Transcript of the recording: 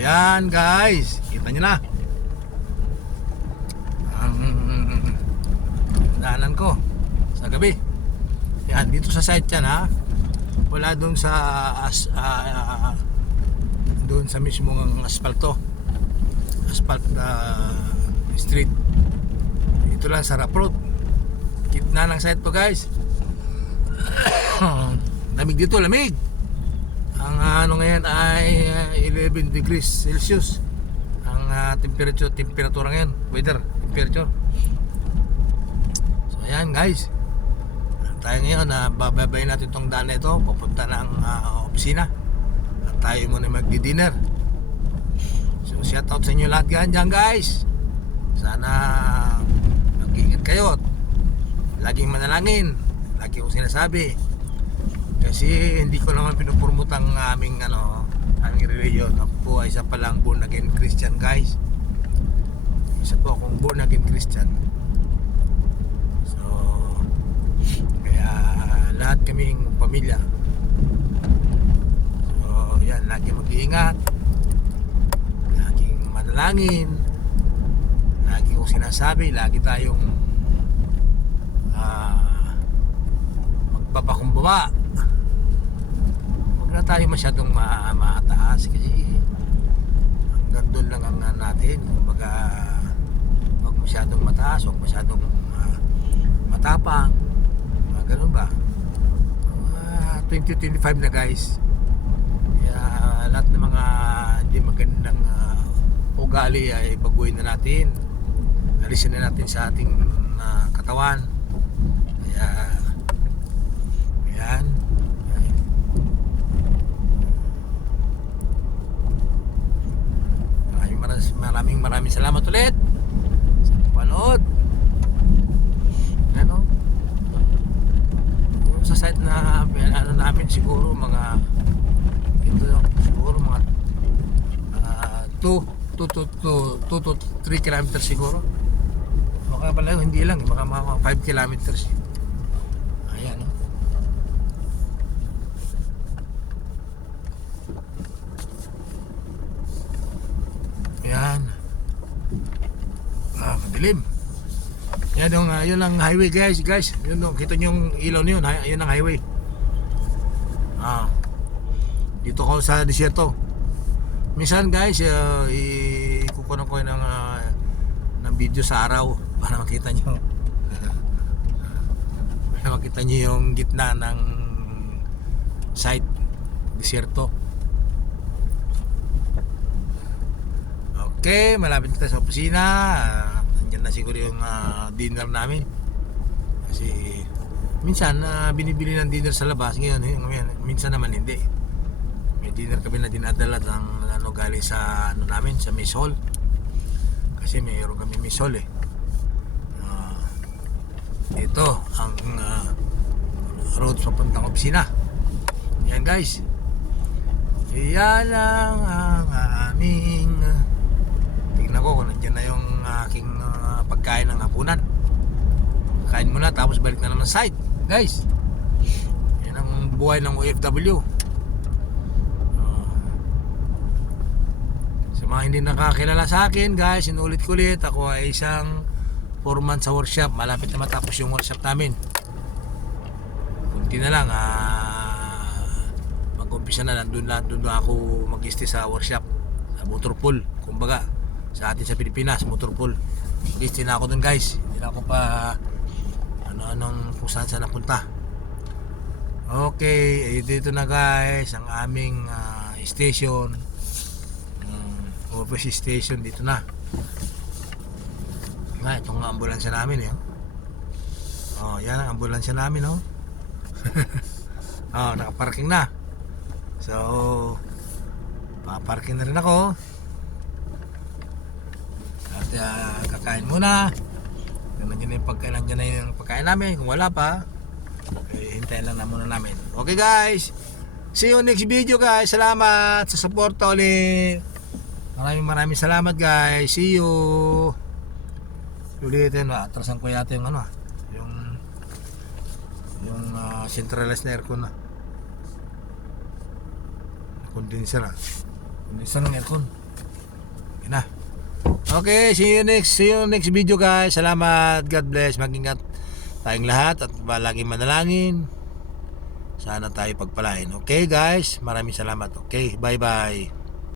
Ayan guys, kita nyo na ang daanan ko sa gabi. Yan, dito sa site yan ha. Wala doon sa doon sa mismong asfalto, asphalt street. Ito lang sa rough road. Gitna ng site to guys. Lamig dito, lamig. Ang ano ngayon ay 11 degrees Celsius ang temperatura ngayon, weather temperature. So ayan guys, tayo ngayon bababayin natin itong daan na ito papunta ng opisina at tayo muna magdi-dinner. So shout out sa inyo lahat dyan guys. Sana mag-ingat kayo, laging manalangin, lagi kong sinasabi. Kasi hindi ko naman pinupurmot ang aming religion. Ako po ay isa palang born again Christian guys. Isa po akong born again Christian. So kaya lahat kaming pamilya. So yan, lagi mag-iingat, laging manalangin. Lagi kong sinasabi, lagi tayong magpapakumbaba. Huwag na tayo masyadong mataas kasi hanggang doon lang ang natin. Kumbaga, huwag masyadong mataas, huwag masyadong matapang, ganun ba. 2025 na guys. Kaya lahat ng mga hindi magandang ugali ay baguhin na natin, alisin na natin sa ating katawan. Kaya yan. Maraming salamat ulit sa panood. Ano? Sa site na ano namin siguro mga siguro mga 2 to 3 kilometers siguro. Baka pala hindi lang, baka mga 5 kilometers. Ayan, no? Ayan. Madilim. Yan yung yun ang highway guys. Yun yung, kita nyo yung ilaw na yun. Yun ang highway. Dito ko sa desierto. Minsan guys, ikukunan ko ng video sa araw para makita nyo. Para makita nyo yung gitna ng site, desierto. Okay, malapit na sa opisina. Nandiyan na siguro yung dinner namin. Kasi minsan binibili ng dinner sa labas. Ngayon, minsan naman hindi. May dinner kami na dinadala ng galing sa namin, sa Miss Hall. Kasi mayroon kami Miss Hall ito ang road papuntang opisina. Yan guys. Yan lang ang aming tingnan ko kung nandiyan na yung aking pagkain ng hapunan. Kain muna tapos balik na naman site guys. Yan ang buhay ng OFW. Sa mga hindi nakakilala sa akin guys, inulit ko ulit, ako ay isang foreman sa workshop. Malapit na matapos yung workshop namin. Kunti na lang mag-umpisa na lang. Doon na ako mag-stay sa workshop, sa motor pool kumbaga sa atin sa Pilipinas, motor pool. Stay na ako doon guys. Hindi na ako pa anong kung saan napunta. Okay, dito na guys ang aming station, office station. Dito na. Ito nga ambulansya namin yan ang ambulansya namin nakaparking na. So paparking na rin ako at kakain muna. Nandiyan na yung pagkain, nandiyan na yung pagkain namin. Kung wala pa, hintayin lang na muna namin. Okay guys, see you next video guys. Salamat sa support ulit. Maraming salamat guys. See you. Ulitin, atrasan ko yata yung yung centralized na aircon condenser ng aircon. Yun na. Okay, see you next video guys. Salamat, God bless. Mag-ingat tayong lahat at palaging manalangin. Sana tayo pagpalain. Okay guys, maraming salamat. Okay, bye bye.